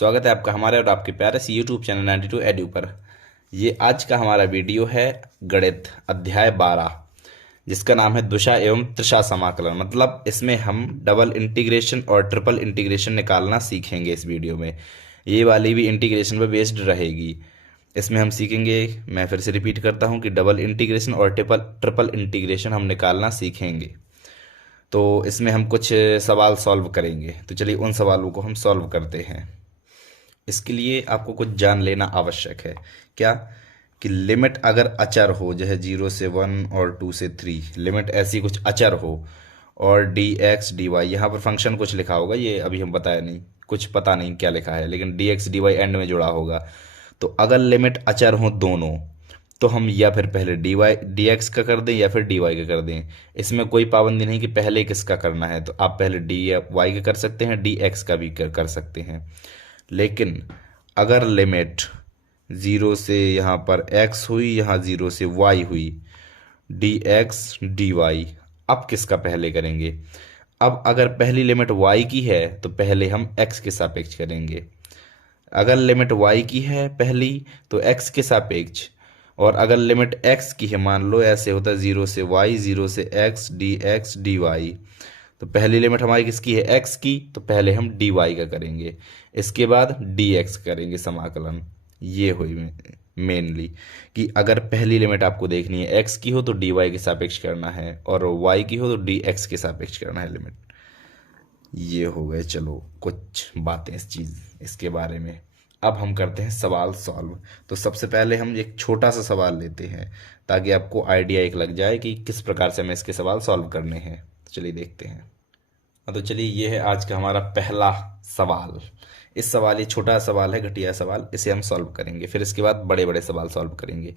स्वागत है आपका हमारे और आपके प्यारे से यूट्यूब चैनल 92 एडू पर। ये आज का हमारा वीडियो है गणित अध्याय 12, जिसका नाम है द्विशा एवं त्रिशा समाकलन। मतलब इसमें हम डबल इंटीग्रेशन और ट्रिपल इंटीग्रेशन निकालना सीखेंगे इस वीडियो में। ये वाली भी इंटीग्रेशन पर बेस्ड रहेगी। इसमें हम सीखेंगे, मैं फिर से रिपीट करता हूँ कि डबल इंटीग्रेशन और ट्रिपल इंटीग्रेशन हम निकालना सीखेंगे। तो इसमें हम कुछ सवाल सॉल्व करेंगे। तो चलिए उन सवालों को हम सॉल्व करते हैं। इसके लिए आपको कुछ जान लेना आवश्यक है। क्या? कि लिमिट अगर अचर हो, जैसे 0 से 1 और 2 से 3, लिमिट ऐसी कुछ अचर हो और डी एक्स डी वाई, यहाँ पर फंक्शन कुछ लिखा होगा, ये अभी हम बताया नहीं, कुछ पता नहीं क्या लिखा है, लेकिन d x d y end में जुड़ा होगा। तो अगर लिमिट अचर हो दोनों, तो हम या फिर पहले डी वाई डी एक्स का कर दें या फिर डी वाई का कर दें। इसमें कोई पाबंदी नहीं कि पहले किसका करना है, तो आप पहले डी वाई का कर सकते हैं, डी एक्स का भी कर सकते हैं। लेकिन अगर लिमिट 0 से यहाँ पर x हुई, यहाँ 0 से y हुई, डी एक्स डी वाई, अब किसका पहले करेंगे? अब अगर पहली लिमिट y की है तो पहले हम x के सापेक्ष करेंगे। अगर लिमिट y की है पहली तो x के सापेक्ष, और अगर लिमिट x की है, मान लो ऐसे होता है 0 से y, 0 से x डी वाई, तो पहली लिमिट हमारी किसकी है? x की, तो पहले हम डी वाई का करेंगे, इसके बाद डी एक्स करेंगे समाकलन। ये हुई मेनली कि अगर पहली लिमिट आपको देखनी है x की हो तो डी वाई के सापेक्ष करना है, और y की हो तो डी एक्स के सापेक्ष करना है लिमिट। ये हो गए चलो कुछ बातें इस चीज़ इसके बारे में। अब हम करते हैं सवाल सॉल्व। तो सबसे पहले हम एक छोटा सा सवाल लेते हैं ताकि आपको आइडिया एक लग जाए कि किस प्रकार से हमें इसके सवाल सॉल्व करने हैं। तो चलिए देखते हैं। तो चलिए ये है आज का हमारा पहला सवाल। इस सवाल, ये छोटा सवाल है, घटिया सवाल, इसे हम सॉल्व करेंगे, फिर इसके बाद बड़े बड़े सवाल सॉल्व करेंगे।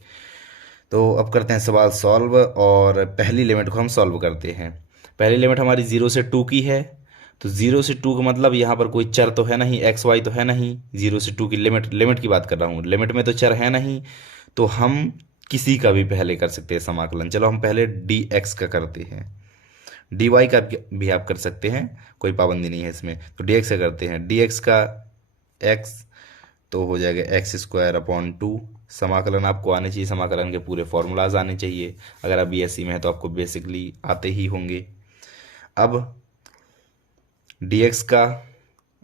तो अब करते हैं सवाल सॉल्व, और पहली लिमिट को हम सॉल्व करते हैं। पहली लिमिट हमारी 0 से 2 की है, तो 0 से 2 का मतलब यहाँ पर कोई चर तो है नहीं, एक्स वाई तो है नहीं। 0 से 2 की लिमिट की बात कर रहा हूँ, लिमिट में तो चर है नहीं, तो हम किसी का भी पहले कर सकते हैं समाकलन। चलो हम पहले डी एक्स का करते हैं, डी वाई का भी आप कर सकते हैं, कोई पाबंदी नहीं है इसमें। तो डी एक्स का करते हैं, डी एक्स का एक्स तो हो जाएगा x² अपॉन 2। समाकलन आपको आने चाहिए, समाकलन के पूरे फॉर्मूलाज आने चाहिए। अगर आप बीएससी में है तो आपको बेसिकली आते ही होंगे। अब dx का,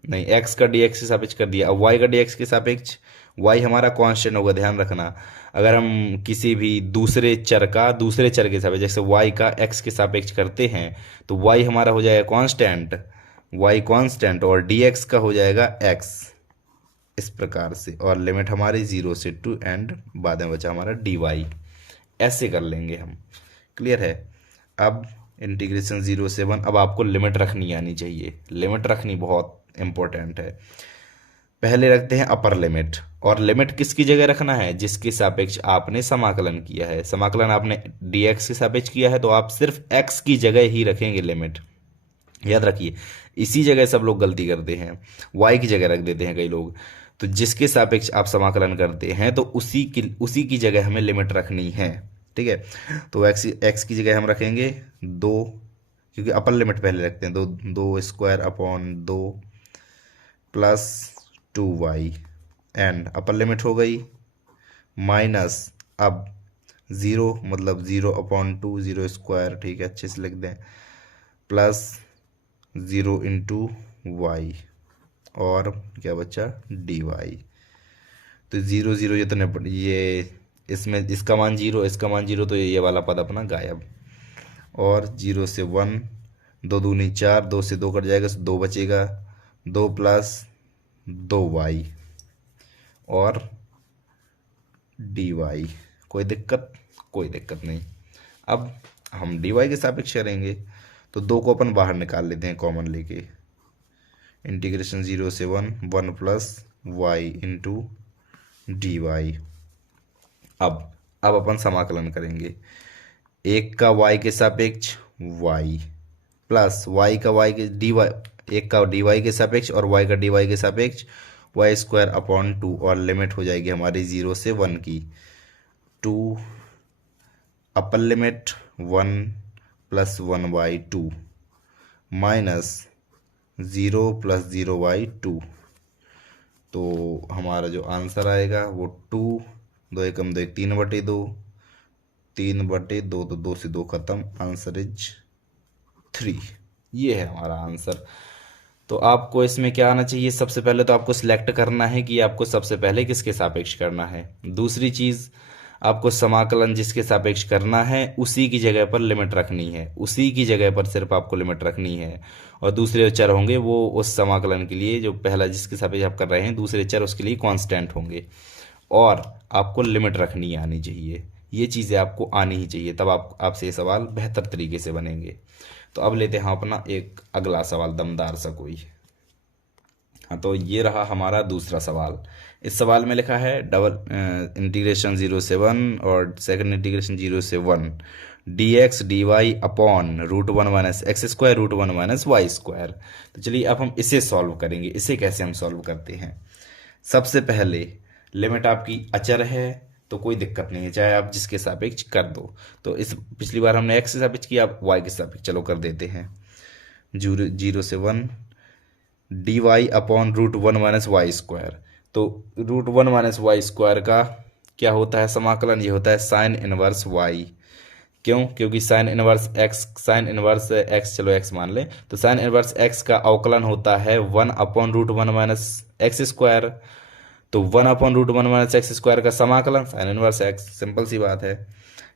नहीं, x का dx के सापेक्ष कर दिया, अब y का dx के सापेक्ष। y हमारा कांस्टेंट होगा, ध्यान रखना। अगर हम किसी भी दूसरे चर के सापेक्ष, जैसे y का x के सापेक्ष करते हैं, तो y हमारा हो जाएगा कांस्टेंट, y कांस्टेंट, और dx का हो जाएगा x, इस प्रकार से। और लिमिट हमारी 0 से 2 एंड बाद में बचा हमारा डी वाई। ऐसे कर लेंगे हम। क्लियर है? अब इंटीग्रेशन 0 से 1। अब आपको लिमिट रखनी आनी चाहिए, लिमिट रखनी बहुत इंपॉर्टेंट है। पहले रखते हैं अपर लिमिट, और लिमिट किसकी जगह रखना है? जिसके सापेक्ष आपने समाकलन किया है। समाकलन आपने डी एक्स के सापेक्ष किया है, तो आप सिर्फ एक्स की जगह ही रखेंगे लिमिट। याद रखिए, इसी जगह सब लोग गलती करते हैं, वाई की जगह रख देते हैं कई लोग। तो जिसके सापेक्ष आप समाकलन करते हैं तो उसी की जगह हमें लिमिट रखनी है। ठीक है? तो एक्स की जगह हम रखेंगे 2, क्योंकि अपर लिमिट पहले रखते हैं, 2² upon 2 plus 2y, and upper limit हो गई, माइनस, अब 0 मतलब 0/2, 0², ठीक है, अच्छे से लिख दें, प्लस 0 × y, और क्या बचा? D y. तो 0 0 जितने, ये इसमें इसका मान 0, इसका मान 0, तो ये वाला पद अपना गायब। और 0 से 1, 2 दूनी 4, 2 से 2 कट जाएगा, 2 बचेगा, 2 प्लस 2y और डी वाई। कोई दिक्कत? कोई दिक्कत नहीं। अब हम डी वाई के सापेक्ष करेंगे, तो 2 को अपन बाहर निकाल लेते हैं कॉमन लेके। इंटीग्रेशन 0 से 1, 1 plus y into d y. अब अपन समाकलन करेंगे, 1 का y के सापेक्ष y, प्लस y का y के डी वाई, 1 का डी वाई के सापेक्ष और y का डी वाई के सापेक्ष, y²/2, और लिमिट हो जाएगी हमारी 0 से 1 की। 2 अपर लिमिट 1 + 1/2 माइनस 0 + 0/2, तो हमारा जो आंसर आएगा वो 2, 2 एकम 2 3/2, 3/2 तो 2 से 2 खत्म, आंसर इज 3। ये है हमारा आंसर। तो आपको इसमें क्या आना चाहिए, सबसे पहले तो आपको सिलेक्ट करना है कि आपको सबसे पहले किसके सापेक्ष करना है। दूसरी चीज़, आपको समाकलन जिसके सापेक्ष करना है उसी की जगह पर लिमिट रखनी है, उसी की जगह पर सिर्फ आपको लिमिट रखनी है। और दूसरे जो चर होंगे वो उस समाकलन के लिए, जो पहला जिसके सापेक्ष आप कर रहे हैं, दूसरे चर उसके लिए कांस्टेंट होंगे। और आपको लिमिट रखनी आनी चाहिए, ये चीज़ें आपको आनी ही चाहिए, तब आपसे ये सवाल बेहतर तरीके से बनेंगे। तो अब लेते हैं अपना एक अगला सवाल, दमदार सा कोई। हाँ, तो ये रहा हमारा दूसरा सवाल। इस सवाल में लिखा है डबल इंटीग्रेशन 0 से 1 और सेकंड इंटीग्रेशन 0 से 1 dx dy upon √1 minus x square √1 minus y square. तो चलिए अब हम इसे सॉल्व करेंगे। इसे कैसे हम सॉल्व करते हैं, सबसे पहले लिमिट आपकी अचर है तो कोई दिक्कत नहीं है, चाहे आप जिसके सापेक्ष कर दो। तो इस पिछली बार हमने एक्स के सापेक्ष किया, अब वाई के सापेक्ष चलो कर देते हैं। 0 से 1 dy upon √1 minus y square. तो √1 माइनस वाई स्क्वायर का क्या होता है समाकलन, ये होता है साइन इनवर्स वाई। क्यों, क्योंकि साइन इनवर्स एक्स, चलो एक्स मान ले, तो साइन इनवर्स एक्स का अवकलन होता है 1 अपॉन √1 माइनस एक्स स्क्वायर। तो 1 अपॉन √1 माइनस एक्स स्क्वायर का समाकलन साइन इनवर्स एक्स, सिंपल सी बात है।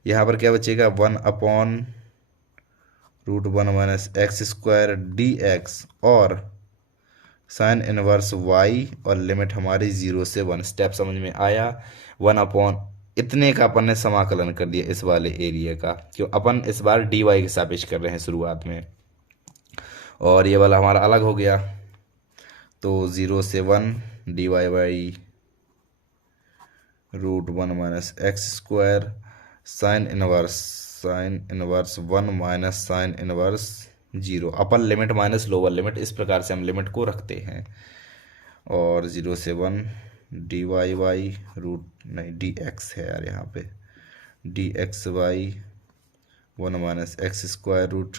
यहाँ पर क्या बचेगा, 1 upon √1 minus x square dx और साइन इनवर्स वाई, और लिमिट हमारी 0 से 1। स्टेप समझ में आया। 1 अपॉन इतने का अपन ने समाकलन कर दिया इस वाले एरिया का, क्यों अपन इस बार डी वाई के सापेक्ष कर रहे हैं शुरुआत में, और ये वाला हमारा अलग हो गया। तो 0 से 1 dy by √1 minus x square sine inverse 1 minus sine inverse 0, upper limit minus lower limit, इस प्रकार से हम लिमिट को रखते हैं। और 0 से 1 dy बाई dx है यार यहाँ पे, dx by 1 minus x square root,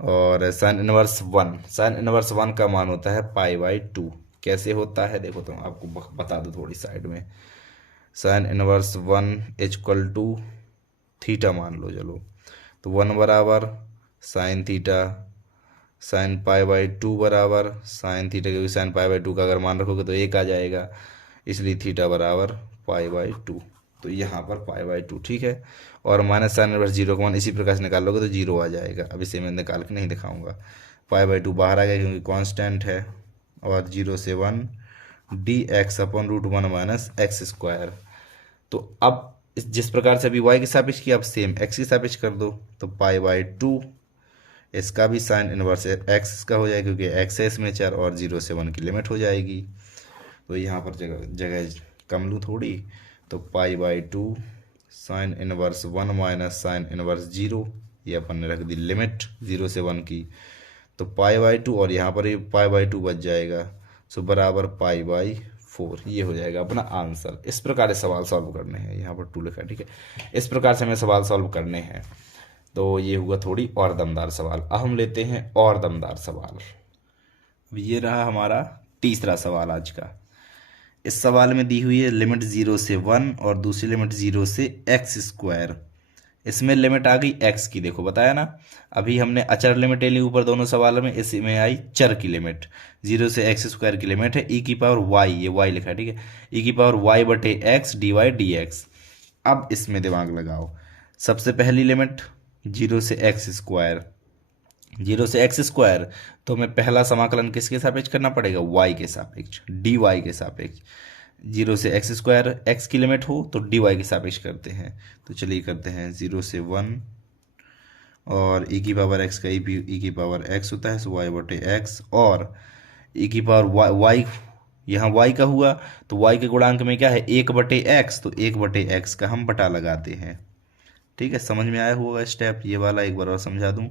और साइन इनवर्स 1 का मान होता है π/2। कैसे होता है देखो, तो आपको बता दो थोड़ी साइड में। Sine inverse 1 equal to theta मान लो, चलो तो 1 बराबर साइन थीटा, साइन π/2 बराबर साइन थीटा, क्योंकि साइन π/2 का अगर मान रखोगे तो 1 आ जाएगा, इसलिए थीटा बराबर π/2। तो यहाँ पर π/2, ठीक है। और माइनस साइन इनवर्स 0 का मान इसी प्रकार से निकाल लोगे तो 0 आ जाएगा। अब इसे मैं निकाल के नहीं दिखाऊंगा, π/2 बाहर आ गया क्योंकि कांस्टेंट है। और 0 से 1 dx upon √1 minus x square. तो अब जिस प्रकार से अभी y के सापेक्ष किया, अब सेम x के सापेक्ष कर दो, तो π/2 इसका भी साइन इनवर्स x का हो जाएगा क्योंकि x है इसमें चर, और 0 से 1 की लिमिट हो जाएगी। तो यहाँ पर जगह कम लूँ थोड़ी, तो π/2 sine inverse 1 minus sine inverse 0, ये अपन ने रख दी लिमिट 0 से 1 की। तो π/2 और यहाँ पर ये π/2 बच जाएगा, सो बराबर π/4। ये हो जाएगा अपना आंसर। इस प्रकार से सवाल सॉल्व करने हैं, यहाँ पर 2 लिखा है, ठीक है। इस प्रकार से हमें सवाल सॉल्व करने हैं। तो ये हुआ थोड़ी और दमदार सवाल। अब हम लेते हैं और दमदार सवाल। अब ये रहा हमारा तीसरा सवाल आज का। इस सवाल में दी हुई है लिमिट 0 से 1 और दूसरी लिमिट 0 से एक्स स्क्वायर। इसमें लिमिट आ गई एक्स की, देखो बताया ना, अभी हमने अचर लिमिट ले ली ऊपर दोनों सवालों में, इसमें आई चर की लिमिट। 0 से एक्स स्क्वायर की लिमिट है e की पावर वाई, ये वाई लिखा है, ठीक है, e की पावर वाई बटे एक्स dy dx। अब इसमें दिमाग लगाओ, सबसे पहली लिमिट 0 से एक्स स्क्वायर, 0 से एक्स स्क्वायर, तो हमें पहला समाकलन किसके सापेक्ष करना पड़ेगा, y के सापेक्ष, dy के सापेक्ष। 0 से एक्स स्क्वायर एक्स की लिमिट हो तो dy के सापेक्ष करते हैं। तो चलिए करते हैं 0 से 1, और e की पावर x का e की पावर x होता है, सो y बटे x, और e की पावर y, यहाँ y का हुआ तो y के गुणांक में क्या है 1/x, तो 1/x का हम बटा लगाते हैं। ठीक है, समझ में आया होगा स्टेप ये वाला, एक बार और समझा दूं।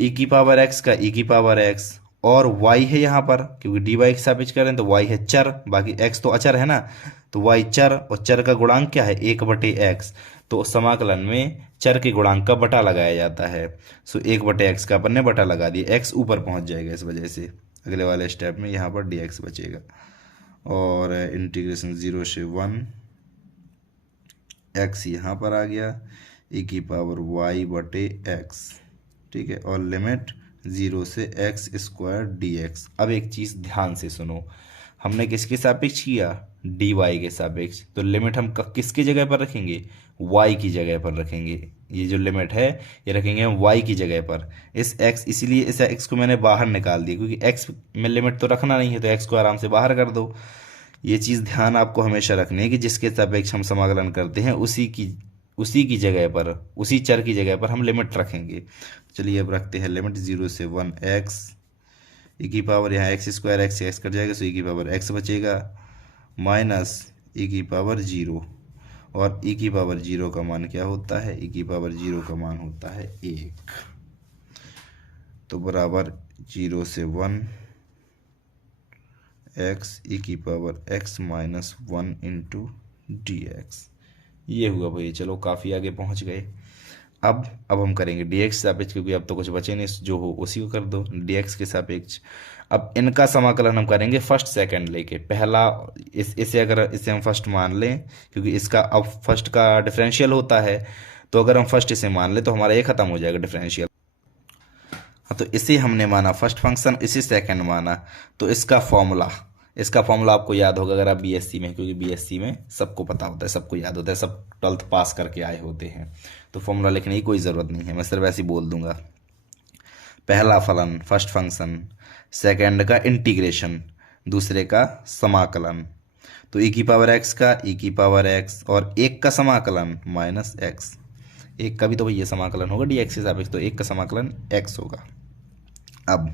e की पावर x का e की पावर x, और y है यहाँ पर, क्योंकि dy के सापेक्ष करें तो y है चर, बाकी x तो अचर है ना, तो y चर, और चर का गुणांक क्या है 1/x। तो समाकलन में चर के गुणांक का बटा लगाया जाता है, सो 1/x का अपन ने बटा लगा दिया, x ऊपर पहुंच जाएगा, इस वजह से अगले वाले स्टेप में यहाँ पर dx बचेगा। और इंटीग्रेशन 0 से 1, एक्स यहाँ पर आ गया, e की पावर y बटे एक्स, ठीक है, और लिमिट 0 से एक्स स्क्वायर dx। अब एक चीज़ ध्यान से सुनो, हमने किसके सापेक्ष किया, dy के सापेक्ष, तो लिमिट हम किसकी जगह पर रखेंगे, y की जगह पर रखेंगे। ये जो लिमिट है ये रखेंगे हम y की जगह पर। इस x, इसीलिए इस x को मैंने बाहर निकाल दिया, क्योंकि x में लिमिट तो रखना नहीं है, तो x को आराम से बाहर कर दो। ये चीज़ ध्यान आपको हमेशा रखनी है कि जिसके सापेक्ष हम समाकलन करते हैं उसी की जगह पर, उसी चर की जगह पर हम लिमिट रखेंगे। चलिए अब रखते हैं लिमिट 0 से 1 एक्स, ई की पावर यहाँ एक्स स्क्वायर, एक्स से एक्स कट जाएगा, सो ई की पावर एक्स बचेगा, माइनस ई की पावर 0, और ई की पावर 0 का मान क्या होता है, ई की पावर 0 का मान होता है 1, तो बराबर 0 से 1 एक्स ई की power x minus 1 into D x. ये हुआ भाई, चलो काफ़ी आगे पहुंच गए। अब हम करेंगे dx सापेक्ष, क्योंकि अब तो कुछ बचे नहीं, जो हो उसी को कर दो dx के सापेक्ष। अब इनका समाकलन हम करेंगे फर्स्ट सेकंड लेके, पहला इसे अगर इसे हम फर्स्ट मान लें, क्योंकि इसका अब फर्स्ट का डिफरेंशियल होता है, तो अगर हम फर्स्ट इसे मान लें तो हमारा ये खत्म हो जाएगा डिफरेंशियल। हाँ, तो इसे हमने माना फर्स्ट फंक्शन, इसे सेकंड माना, तो इसका फॉर्मूला आपको याद होगा अगर आप बीएससी में, क्योंकि बीएससी में सबको पता होता है, सबको याद होता है, सब 12th पास करके आए होते हैं, तो फॉर्मूला लिखने की कोई ज़रूरत नहीं है, मैं सिर्फ ऐसे ही बोल दूंगा। पहला फलन फर्स्ट फंक्शन, सेकंड का इंटीग्रेशन, दूसरे का समाकलन, तो ई की पावर एक्स का ई की पावर एक्स, और एक का समाकलन माइनस एक्स, एक का भी तो भैया समाकलन होगा डी एक्स के सापेक्ष, तो एक का समाकलन एक्स होगा। अब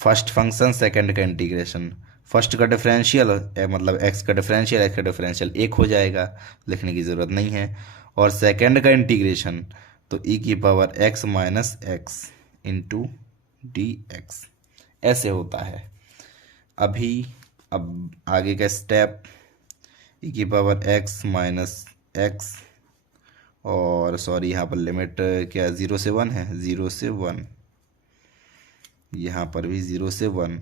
फर्स्ट फंक्शन सेकंड का इंटीग्रेशन, फर्स्ट का डिफरेंशियल मतलब एक्स का डिफरेंशियल एक हो जाएगा, लिखने की ज़रूरत नहीं है, और सेकंड का इंटीग्रेशन तो ई की power x minus x into D x, ऐसे होता है। अब आगे का स्टेप, ई की पावर एक्स माइनस एक्स, और सॉरी यहाँ पर लिमिट क्या 0 से 1 है, 0 से 1, यहाँ पर भी 0 से 1,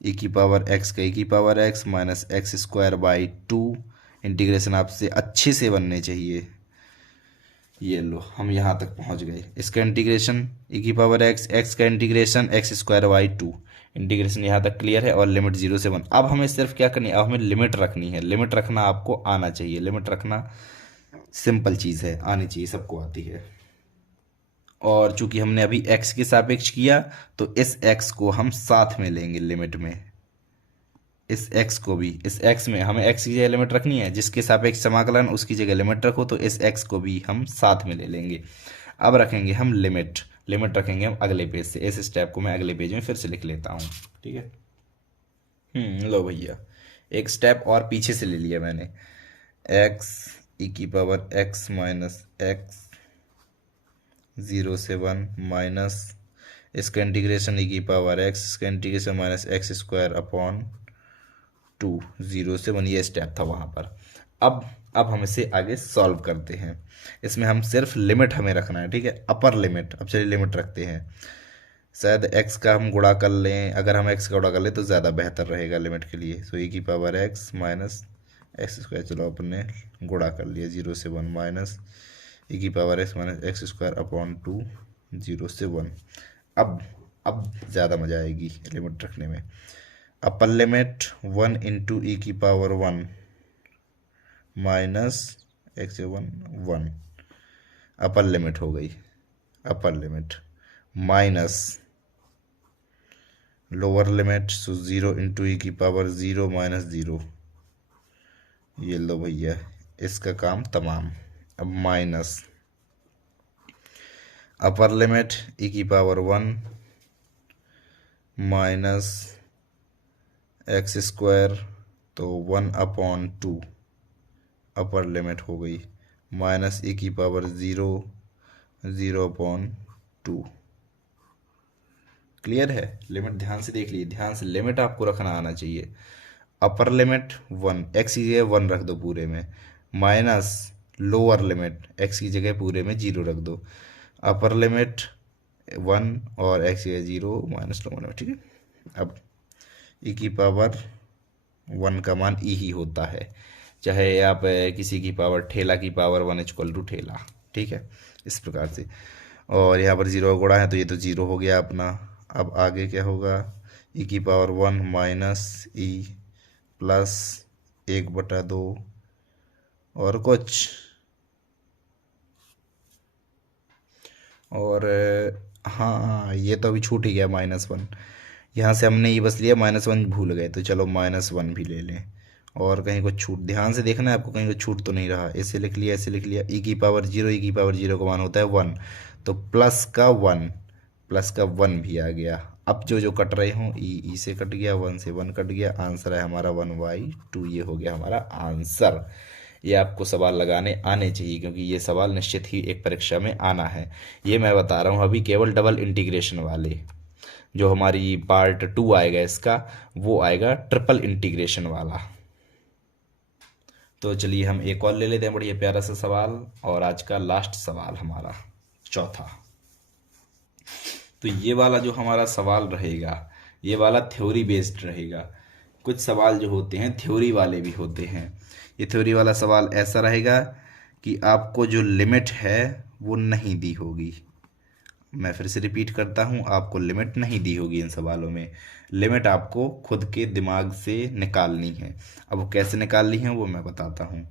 ई की पावर एक्स का ई की power x minus x square by 2, integration आपसे अच्छे से बनने चाहिए। ये लो हम यहाँ तक पहुँच गए, इसका इंटीग्रेशन ई की पावर एक्स, एक्स का integration x square by 2, integration यहाँ तक क्लियर है, और लिमिट 0 से 1। अब हमें सिर्फ क्या करनी है, अब हमें लिमिट रखनी है, लिमिट रखना आपको आना चाहिए, लिमिट रखना सिंपल चीज़ है, आनी चाहिए, सबको आती है। और चूंकि हमने अभी x के सापेक्ष किया, तो इस x को हम साथ में लेंगे लिमिट में, इस x को भी, इस x में हमें x की जगह लिमिट रखनी है, जिसके सापेक्ष समाकलन उसकी जगह लिमिट रखो, तो इस x को भी हम साथ में ले लेंगे। अब रखेंगे हम लिमिट रखेंगे हम अगले पेज से, इस स्टेप को मैं अगले पेज में फिर से लिख लेता हूँ, ठीक है। लो भैया एक स्टेप और पीछे से ले लिया मैंने, x ई की पावर x माइनस एक्स 0 से 1 माइनस इसका इंटीग्रेशन ई की पावर एक्स, इसका integration minus x square upon 2, 0 से 1, ये स्टेप था वहाँ पर। अब हम इसे आगे सॉल्व करते हैं, इसमें हम सिर्फ लिमिट हमें रखना है, ठीक है, अपर लिमिट। अब चलिए लिमिट रखते हैं, शायद x का हम गुणा कर लें, अगर हम x का गुणा कर लें तो ज़्यादा बेहतर रहेगा लिमिट के लिए, सो ई की power x minus x square, चलो अपने गुणा कर लिया, 0 से 1 माइनस ई की power x minus x square upon 2, 0 से 1। अब ज़्यादा मज़ा आएगी लिमिट रखने में। अपर लिमिट 1 इंटू ई की पावर 1 माइनस एक्स से 1, अपर लिमिट हो गई, upper limit minus lower limit, so 0 into E की पावर 0 माइनस 0, ये लो भैया इसका काम तमाम। अब माइनस अपर लिमिट ई की पावर 1 माइनस एक्स स्क्वायर, तो 1 अपॉन 2 अपर लिमिट हो गई, माइनस ई की पावर 0, 0 अपॉन 2। क्लियर है, लिमिट ध्यान से देख लीजिए, ध्यान से लिमिट आपको रखना आना चाहिए। अपर लिमिट 1, एक्स की जगह 1 रख दो पूरे में, माइनस लोअर लिमिट एक्स की जगह पूरे में 0 रख दो, अपर लिमिट 1 और एक्स की जगह 0 माइनस लोअर लिमिट, ठीक है। अब ई की पावर 1 का मान ई ही होता है, चाहे आप किसी की पावर ठेला की पावर 1 इक्वल टू ठेला, ठीक है, इस प्रकार से। और यहाँ पर 0 गुणा है तो ये तो 0 हो गया अपना। अब आगे क्या होगा, ई की पावर 1 माइनस ई प्लस 1/2 और कुछ, और हाँ ये तो अभी छूट ही गया -1। यहाँ से हमने ये बस लिया -1 भूल गए, तो चलो -1 भी ले लें। और कहीं कुछ छूट, ध्यान से देखना है आपको, कहीं कुछ छूट तो नहीं रहा। ऐसे लिख लिया, ऐसे लिख लिया। ई की पावर 0, ई की पावर 0 का मान होता है 1, तो प्लस का 1 भी आ गया। अब जो जो कट रहे हों, ई से कट गया, 1 से 1 कट गया, आंसर है हमारा 1/2। ये हो गया हमारा आंसर। ये आपको सवाल लगाने आने चाहिए, क्योंकि ये सवाल निश्चित ही एक परीक्षा में आना है। ये मैं बता रहा हूँ अभी केवल डबल इंटीग्रेशन वाले। जो हमारी पार्ट 2 आएगा इसका, वो आएगा ट्रिपल इंटीग्रेशन वाला। तो चलिए हम एक और ले लेते हैं बढ़िया प्यारा सा सवाल, और आज का लास्ट सवाल हमारा चौथा। तो ये वाला जो हमारा सवाल रहेगा, ये वाला थ्योरी बेस्ड रहेगा। कुछ सवाल जो होते हैं थ्योरी वाले भी होते हैं। ये थ्योरी वाला सवाल ऐसा रहेगा कि आपको जो लिमिट है वो नहीं दी होगी। मैं फिर से रिपीट करता हूँ, आपको लिमिट नहीं दी होगी इन सवालों में। लिमिट आपको खुद के दिमाग से निकालनी है। अब वो कैसे निकालनी है वो मैं बताता हूँ।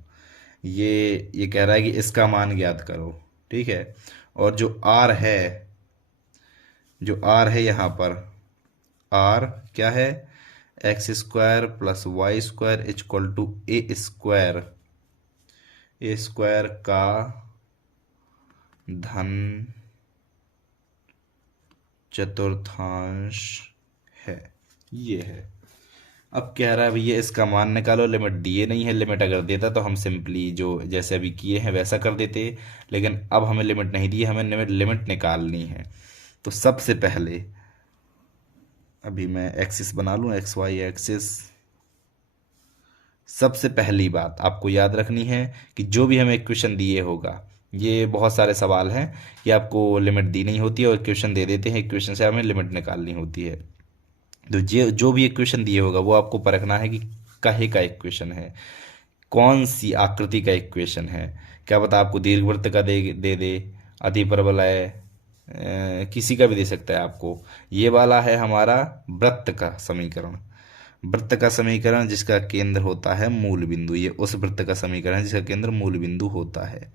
ये कह रहा है कि इसका मान ज्ञात करो, ठीक है। और जो आर है यहाँ पर, आर क्या है, x² + y² equal to A square का धन चतुर्थांश है, ये है। अब कह रहा है भैया इसका मान निकालो। लिमिट दिए नहीं है, लिमिट अगर देता तो हम सिंपली जो जैसे अभी किए हैं वैसा कर देते, लेकिन अब हमें लिमिट नहीं दी, हमें लिमिट निकालनी है। तो सबसे पहले अभी मैं एक्सिस बना लूँ, XY एक्सिस। सबसे पहली बात आपको याद रखनी है कि जो भी हमें इक्वेशन दिए होगा, ये बहुत सारे सवाल हैं कि आपको लिमिट दी नहीं होती है और इक्वेशन दे देते हैं, इक्वेशन से हमें लिमिट निकालनी होती है। तो जो भी इक्वेशन दिए होगा वो आपको परखना है कि काहे का इक्वेशन है, कौन सी आकृति का इक्वेशन है। क्या पता आपको दीर्घवृत्त का दे अतिपरवलय किसी का भी दे सकता है आपको। ये वाला है हमारा वृत्त का समीकरण। वृत्त का समीकरण जिसका केंद्र होता है मूल बिंदु, ये उस वृत्त का समीकरण है जिसका केंद्र मूल बिंदु होता है,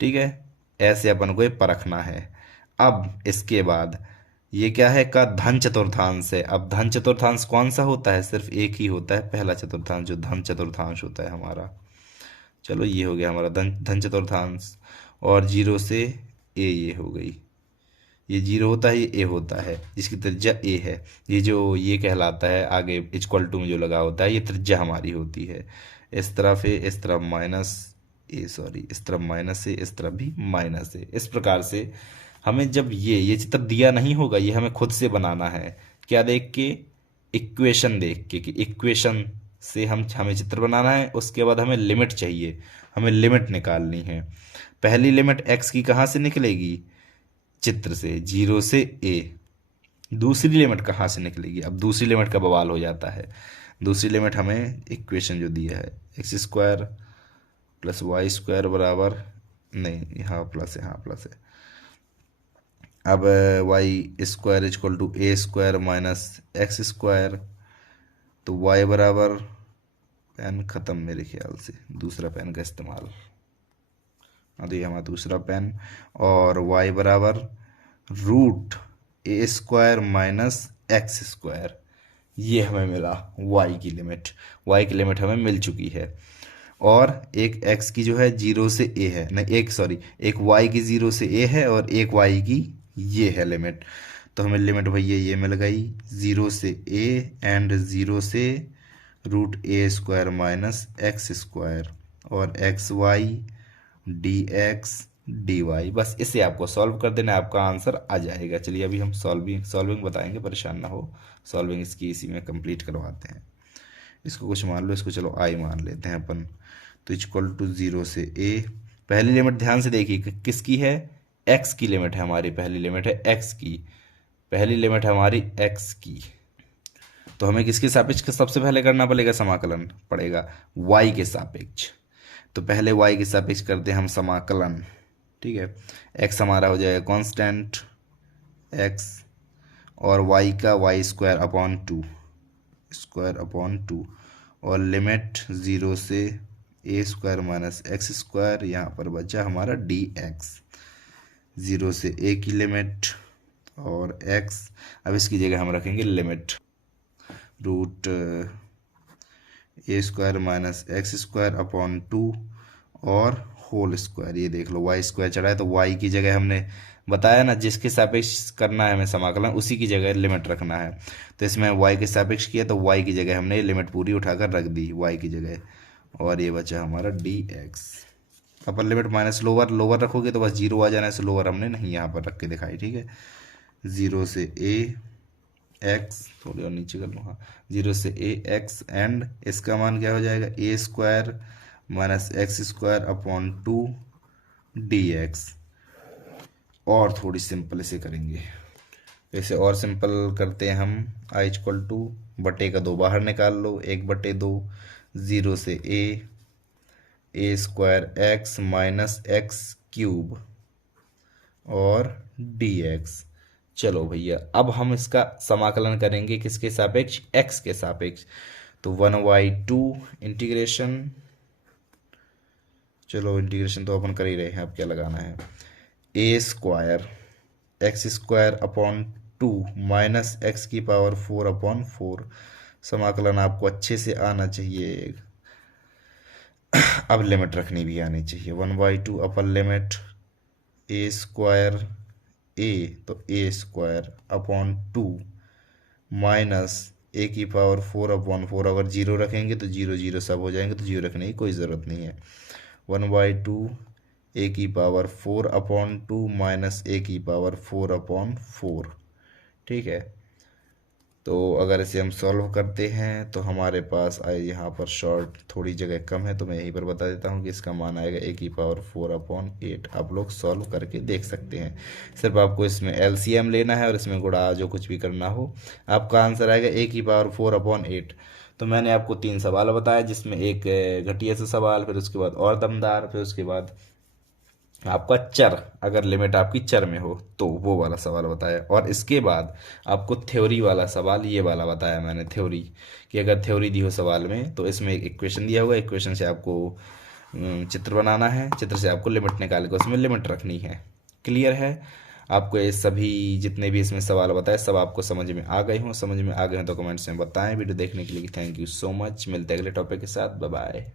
ठीक है। ऐसे अपन को ये परखना है। अब इसके बाद ये क्या है का धन चतुर्थांश है। अब धन चतुर्थांश कौन सा होता है, सिर्फ एक ही होता है, पहला चतुर्थांश जो धन चतुर्थांश होता है हमारा। चलो ये हो गया हमारा धन चतुर्थांश। और 0 से ए ये हो गई, ये 0 होता है, ये ए होता है, जिसकी त्रिज्या ए है। ये जो ये कहलाता है आगे इक्वल टू में जो लगा होता है, ये त्रिज्या हमारी होती है। इस तरफ ए, इस तरफ इस तरफ माइनस ए, इस तरफ भी माइनस ए। इस प्रकार से हमें जब ये चित्र दिया नहीं होगा, ये हमें खुद से बनाना है। क्या देख के, इक्वेशन देख के, कि इक्वेशन से हमें चित्र बनाना है। उसके बाद हमें लिमिट चाहिए, हमें लिमिट निकालनी है। पहली लिमिट एक्स की कहाँ से निकलेगी, चित्र से, 0 से ए। दूसरी लिमिट कहाँ से निकलेगी, अब दूसरी लिमिट का बवाल हो जाता है। दूसरी लिमिट हमें इक्वेशन जो दिया है, x² + y² बराबर, नहीं यहाँ प्लस है, यहाँ प्लस है। अब y² equal to a² - x²। तो y बराबर, पेन ख़त्म मेरे ख्याल से, दूसरा पेन का इस्तेमाल। हाँ तो ये हमारा दूसरा पेन। और y बराबर √a² - x²। ये हमें मिला y की लिमिट। y की लिमिट हमें मिल चुकी है। और एक x की जो है 0 से a है, नहीं एक y की 0 से a है और एक y की ये है लिमिट। तो हमें लिमिट भैया ये मिल गई, 0 से a एंड 0 से √a² - x²। और xy dx dy। बस इसे आपको सॉल्व कर देना, आपका आंसर आ जाएगा। चलिए अभी हम सॉल्विंग बताएंगे, परेशान ना हो। सॉल्विंग इसकी इसी में कंप्लीट करवाते हैं। इसको कुछ मान लो, इसको चलो i मान लेते हैं अपन। तो इक्वल टू 0 से a। पहली लिमिट ध्यान से देखिए किसकी है, x की लिमिट है हमारी। पहली लिमिट है x की, पहली लिमिट है हमारी x की। तो हमें किसके सापेक्ष सबसे पहले करना पड़ेगा, समाकलन पड़ेगा y के सापेक्ष। तो पहले y के सापेक्ष करते हैं हम समाकलन, ठीक है। x हमारा हो जाएगा कांस्टेंट x, और y का y स्क्वायर अपॉन 2 और लिमिट 0 से a square minus x square, यहाँ पर बचा हमारा dx, 0 से a की लिमिट और x। अब इसकी जगह हम रखेंगे limit root a square minus x square upon 2 और होल स्क्वायर। ये देख लो y स्क्वायर चढ़ा है, तो y की जगह हमने बताया ना जिसके सापेक्ष करना है हमें समाकलन, उसी की जगह लिमिट रखना है। तो इसमें y के सापेक्ष किया, तो y की जगह हमने लिमिट पूरी उठाकर रख दी y की जगह, और ये बचा हमारा dx। अपर लिमिट माइनस लोअर रखोगे तो बस 0 आ जाना है, इसलिए लोअर हमने नहीं यहाँ पर रख के दिखाई, ठीक है। 0 से a x, थोड़ी और नीचे कर लो, हाँ, 0 से a x एंड इसका मान क्या हो जाएगा, a square minus x square upon 2 dx। और थोड़ी सिंपल इसे करेंगे, इसे और सिंपल करते हैं हम। i इक्वल टू बटे का 2 बाहर निकाल लो, 1/2, 0 से a square x minus x cube और dx। चलो भैया, अब हम इसका समाकलन करेंगे किसके सापेक्ष, x के सापेक्ष। तो 1/2 इंटीग्रेशन, चलो इंटीग्रेशन तो अपन कर ही रहे हैं, अब क्या लगाना है, a square x square upon 2 minus x की पावर 4 अपॉन 4। समाकलन आपको अच्छे से आना चाहिए। अब लिमिट रखनी भी आनी चाहिए, 1/2 upper limit a square a, तो a square upon 2 minus a की पावर 4 अपॉन 4। अगर 0 रखेंगे तो 0 0 सब हो जाएंगे, तो 0 रखने की कोई ज़रूरत नहीं है। 1/2 a की पावर 4 अपॉन 2 माइनस a की पावर 4 अपॉन 4, ठीक है। तो अगर इसे हम सॉल्व करते हैं तो हमारे पास आए, यहाँ पर शॉर्ट थोड़ी जगह कम है तो मैं यहीं पर बता देता हूँ कि इसका मान आएगा a की पावर 4 अपॉन 8। आप लोग सॉल्व करके देख सकते हैं, सिर्फ आपको इसमें LCM लेना है और इसमें गुणा जो कुछ भी करना हो। आपका आंसर आएगा a की पावर 4 अपॉन 8। तो मैंने आपको 3 सवाल बताया, जिसमें एक घटिया सा सवाल, फिर उसके बाद और दमदार, फिर उसके बाद आपका चर, अगर लिमिट आपकी चर में हो तो वो वाला सवाल बताया, और इसके बाद आपको थ्योरी वाला सवाल ये वाला बताया मैंने, थ्योरी कि अगर थ्योरी दी हो सवाल में तो इसमें एक इक्वेशन दिया हुआ है, इक्वेशन से आपको चित्र बनाना है, चित्र से आपको लिमिट निकाल के उसमें लिमिट रखनी है। क्लियर है? आपको ये सभी जितने भी इसमें सवाल बताए सब आपको समझ में आ गए हों, समझ में आ गए हैं तो कमेंट्स में बताएं। वीडियो देखने के लिए थैंक यू सो मच। मिलते हैं अगले टॉपिक के साथ, बाय बाय।